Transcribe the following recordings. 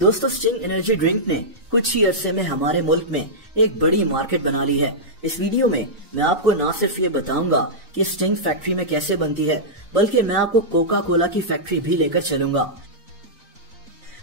दोस्तों, sting energy drink ने कुछ ही अरसे में हमारे मुल्क में एक बड़ी मार्केट बना ली है। इस वीडियो में मैं आपको ना सिर्फ ये बताऊंगा कि स्टिंग फैक्ट्री में कैसे बनती है, बल्कि मैं आपको कोका कोला की फैक्ट्री भी लेकर चलूंगा।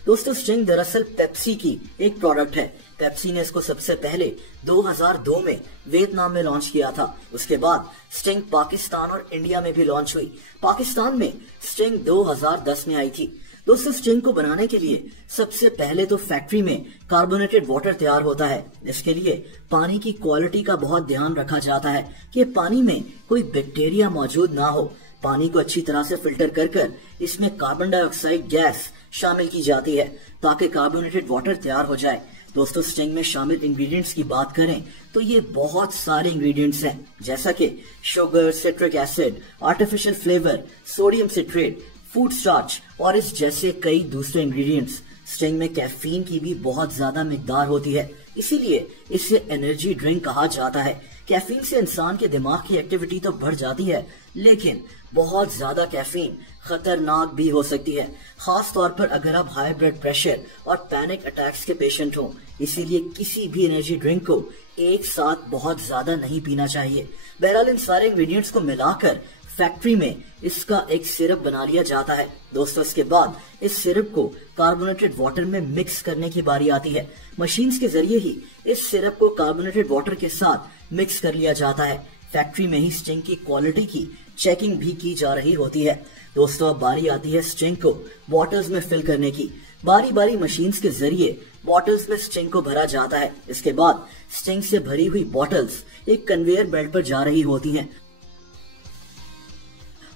दोस्तों, स्टिंग दरअसल पेप्सी की एक प्रोडक्ट है। पेप्सी ने इसको सबसे पहले 2002 में वियतनाम में लॉन्च किया था। उसके बाद स्टिंग पाकिस्तान और इंडिया में भी लॉन्च हुई। पाकिस्तान में स्टिंग 2010 में आई थी। दोस्तों, स्टिंग को बनाने के लिए सबसे पहले तो फैक्ट्री में कार्बोनेटेड वाटर तैयार होता है। इसके लिए पानी की क्वालिटी का बहुत ध्यान रखा जाता है कि पानी में कोई बैक्टीरिया मौजूद ना हो। पानी को अच्छी तरह से फिल्टर कर इसमें कार्बन डाइऑक्साइड गैस शामिल की जाती है ताकि कार्बोनेटेड वाटर तैयार हो जाए। दोस्तों, स्टिंग में शामिल इंग्रेडिएंट्स की बात करें तो ये बहुत सारे इंग्रेडिएंट्स हैं, जैसा कि sugar, citric acid, artificial flavour, sodium citrate, food starch और इस जैसे कई दूसरे इंग्रेडिएंट्स। स्टिंग में कैफीन की भी बहुत ज्यादा मिकदार होती है, इसीलिए इसे एनर्जी ड्रिंक कहा जाता है। कैफीन से इंसान के दिमाग की एक्टिविटी तो बढ़ जाती है, लेकिन बहुत ज्यादा कैफीन खतरनाक भी हो सकती है, खास तौर पर अगर आप हाई ब्लड प्रेशर और पैनिक अटैक्स के पेशेंट हो। इसीलिए किसी भी एनर्जी ड्रिंक को एक साथ बहुत ज्यादा नहीं पीना चाहिए। बहरहाल, इन सारे इंग्रेडिएंट्स को मिलाकर फैक्ट्री में इसका एक सिरप बना लिया जाता है। दोस्तों, इसके बाद इस सिरप को कार्बोनेटेड वाटर में मिक्स करने की बारी आती है। मशीन्स के जरिए ही इस सिरप को कार्बोनेटेड वाटर के साथ मिक्स कर लिया जाता है। फैक्ट्री में ही स्टिंग की क्वालिटी की चेकिंग भी की जा रही होती है। दोस्तों, अब बारी आती है स्टिंग को बॉटल्स में फिल करने की। बारी बारी मशीन्स के जरिए बॉटल्स में स्टिंग को भरा जाता है। इसके बाद स्टिंग से भरी हुई बॉटल्स एक कन्वेयर बेल्ट पर जा रही होती हैं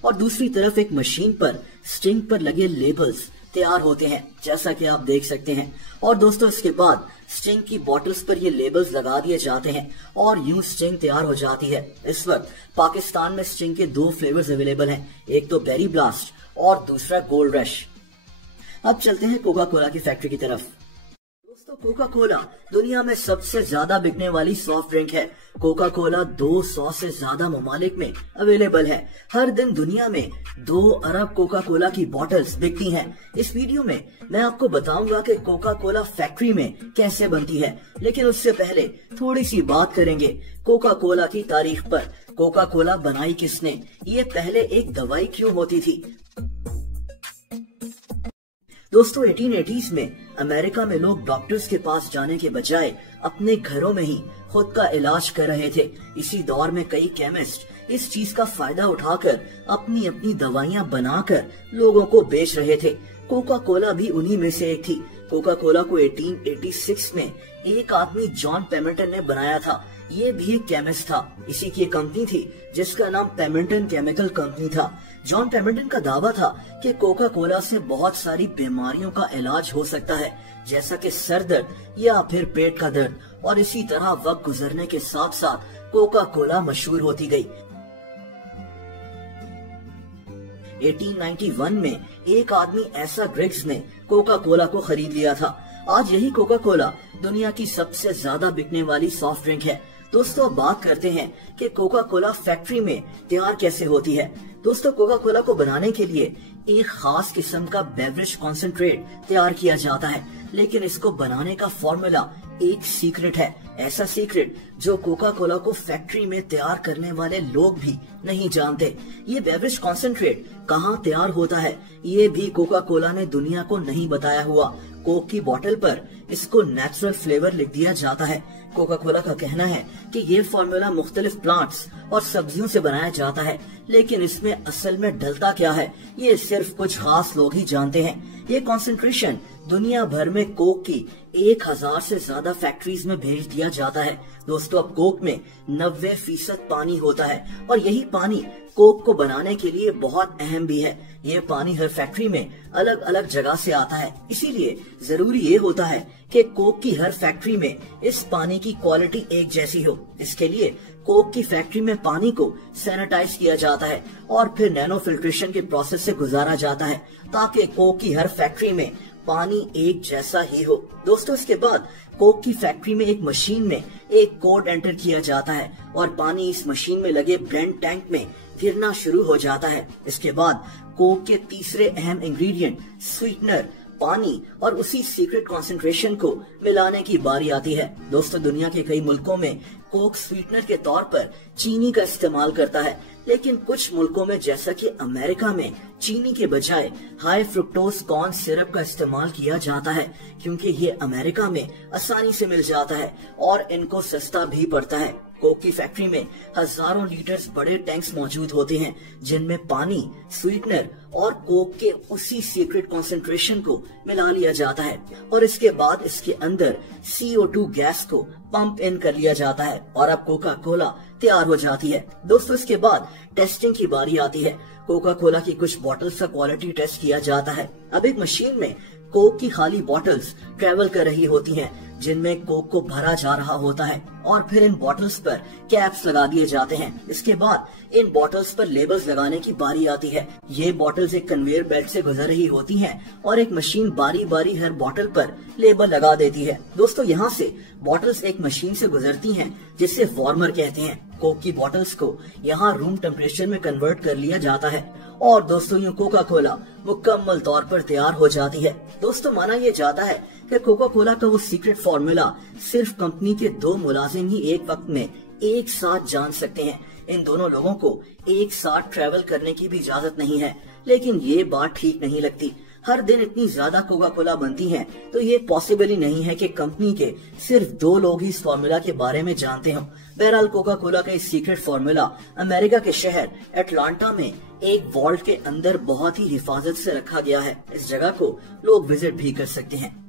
और दूसरी तरफ एक मशीन पर स्टिंग पर लगे लेबल्स तैयार होते हैं, जैसा कि आप देख सकते हैं। और दोस्तों, इसके बाद स्टिंग की बॉटल्स पर ये लेबल्स लगा दिए जाते हैं और यूं स्टिंग तैयार हो जाती है। इस वक्त पाकिस्तान में स्टिंग के 2 फ्लेवर्स अवेलेबल हैं, एक तो बेरी ब्लास्ट और दूसरा गोल्ड रश। अब चलते हैं कोका कोला की फैक्ट्री की तरफ। दोस्तों, कोका कोला दुनिया में सबसे ज्यादा बिकने वाली सॉफ्ट ड्रिंक है। कोका कोला 200 से ज्यादा ममालिक में अवेलेबल है। हर दिन दुनिया में 2 अरब कोका कोला की बॉटल्स बिकती हैं। इस वीडियो में मैं आपको बताऊंगा कि कोका कोला फैक्ट्री में कैसे बनती है, लेकिन उससे पहले थोड़ी सी बात करेंगे कोका कोला की तारीख पर। कोका कोला बनाई किसने? ये पहले एक दवाई क्यों होती थी? दोस्तों, 1880s में अमेरिका में लोग डॉक्टर्स के पास जाने के बजाय अपने घरों में ही खुद का इलाज कर रहे थे। इसी दौर में कई केमिस्ट इस चीज का फायदा उठाकर अपनी अपनी दवाइयां बनाकर लोगों को बेच रहे थे। कोका कोला भी उन्हीं में से एक थी। कोका कोला को 1886 में एक आदमी जॉन पेमिंटन ने बनाया था। ये भी एक केमिस्ट था। इसी की एक कंपनी थी जिसका नाम पेमिंटन केमिकल कंपनी था। जॉन पेमिंटन का दावा था कि कोका कोला से बहुत सारी बीमारियों का इलाज हो सकता है, जैसा कि सर दर्द या फिर पेट का दर्द। और इसी तरह वक्त गुजरने के साथ साथ कोका कोला मशहूर होती गई। 1891 में एक आदमी ऐसा ग्रिग्स ने कोका कोला को खरीद लिया था। आज यही कोका कोला दुनिया की सबसे ज्यादा बिकने वाली सॉफ्ट ड्रिंक है। दोस्तों, अब बात करते हैं कि कोका कोला फैक्ट्री में तैयार कैसे होती है। दोस्तों, कोका कोला को बनाने के लिए एक खास किस्म का बेवरेज कॉन्सेंट्रेट तैयार किया जाता है, लेकिन इसको बनाने का फॉर्मूला एक सीक्रेट है। ऐसा सीक्रेट जो कोका कोला को फैक्ट्री में तैयार करने वाले लोग भी नहीं जानते। ये बेवरेज कॉन्सेंट्रेट कहाँ तैयार होता है, ये भी कोका कोला ने दुनिया को नहीं बताया हुआ। कोक की बोतल पर इसको नेचुरल फ्लेवर लिख दिया जाता है। कोका कोला का कहना है कि ये फॉर्मूला मुख्तलिफ प्लांट्स और सब्जियों से बनाया जाता है, लेकिन इसमें असल में डलता क्या है ये सिर्फ कुछ खास लोग ही जानते हैं। ये कॉन्सेंट्रेशन दुनिया भर में कोक की 1000 से ज्यादा फैक्ट्रीज में भेज दिया जाता है। दोस्तों, अब कोक में 90% पानी होता है और यही पानी कोक को बनाने के लिए बहुत अहम भी है। ये पानी हर फैक्ट्री में अलग अलग जगह से आता है, इसीलिए जरूरी ये होता है कि कोक की हर फैक्ट्री में इस पानी की क्वालिटी एक जैसी हो। इसके लिए कोक की फैक्ट्री में पानी को सैनिटाइज किया जाता है और फिर नैनो फिल्ट्रेशन के प्रोसेस से गुजारा जाता है ताकि कोक की हर फैक्ट्री में पानी एक जैसा ही हो। दोस्तों, इसके बाद कोक की फैक्ट्री में एक मशीन में एक कोड एंटर किया जाता है और पानी इस मशीन में लगे ब्लेंड टैंक में गिरना शुरू हो जाता है। इसके बाद कोक के तीसरे अहम इंग्रेडिएंट स्वीटनर पानी और उसी सीक्रेट कॉन्सेंट्रेशन को मिलाने की बारी आती है। दोस्तों, दुनिया के कई मुल्कों में कोक स्वीटनर के तौर पर चीनी का इस्तेमाल करता है, लेकिन कुछ मुल्कों में जैसा कि अमेरिका में चीनी के बजाय हाई फ्रुक्टोज कॉर्न सिरप का इस्तेमाल किया जाता है, क्योंकि ये अमेरिका में आसानी से मिल जाता है और इनको सस्ता भी पड़ता है। कोक की फैक्ट्री में हजारों लीटर्स बड़े टैंक्स मौजूद होते हैं, जिनमें पानी, स्वीटनर और कोक के उसी सीक्रेट कॉन्सेंट्रेशन को मिला लिया जाता है और इसके बाद इसके अंदर CO2 गैस को पंप इन कर लिया जाता है और अब कोका कोला तैयार हो जाती है। दोस्तों, इसके बाद टेस्टिंग की बारी आती है। कोका कोला की कुछ बॉटल्स का क्वालिटी टेस्ट किया जाता है। अब एक मशीन में कोक की खाली बॉटल्स ट्रेवल कर रही होती हैं, जिनमें कोक को भरा जा रहा होता है और फिर इन बॉटल्स पर कैप्स लगा दिए जाते हैं। इसके बाद इन बॉटल्स पर लेबल्स लगाने की बारी आती है। ये बॉटल्स एक कन्वेयर बेल्ट से गुजर रही होती हैं और एक मशीन बारी बारी हर बॉटल पर लेबल लगा देती है। दोस्तों, यहाँ से बॉटल्स एक मशीन से गुजरती हैं, जिसे वार्मर कहते हैं। कोक की बॉटल्स को यहाँ रूम टेम्परेचर में कन्वर्ट कर लिया जाता है और दोस्तों, यूँ कोका कोला मुकम्मल तौर पर तैयार हो जाती है। दोस्तों, माना यह जाता है कि कोका कोला का वो सीक्रेट फॉर्मूला सिर्फ कंपनी के 2 मुलाजिम ही एक वक्त में एक साथ जान सकते हैं। इन दोनों लोगों को एक साथ ट्रैवल करने की भी इजाजत नहीं है, लेकिन ये बात ठीक नहीं लगती। हर दिन इतनी ज्यादा कोका कोला बनती है, तो ये पॉसिबल ही नहीं है कि कंपनी के सिर्फ 2 लोग ही इस फॉर्मूला के बारे में जानते हों। बहरहाल, कोका कोला का इस सीक्रेट फॉर्मूला अमेरिका के शहर एटलांटा में एक वॉल्ट के अंदर बहुत ही हिफाजत से रखा गया है। इस जगह को लोग विजिट भी कर सकते हैं।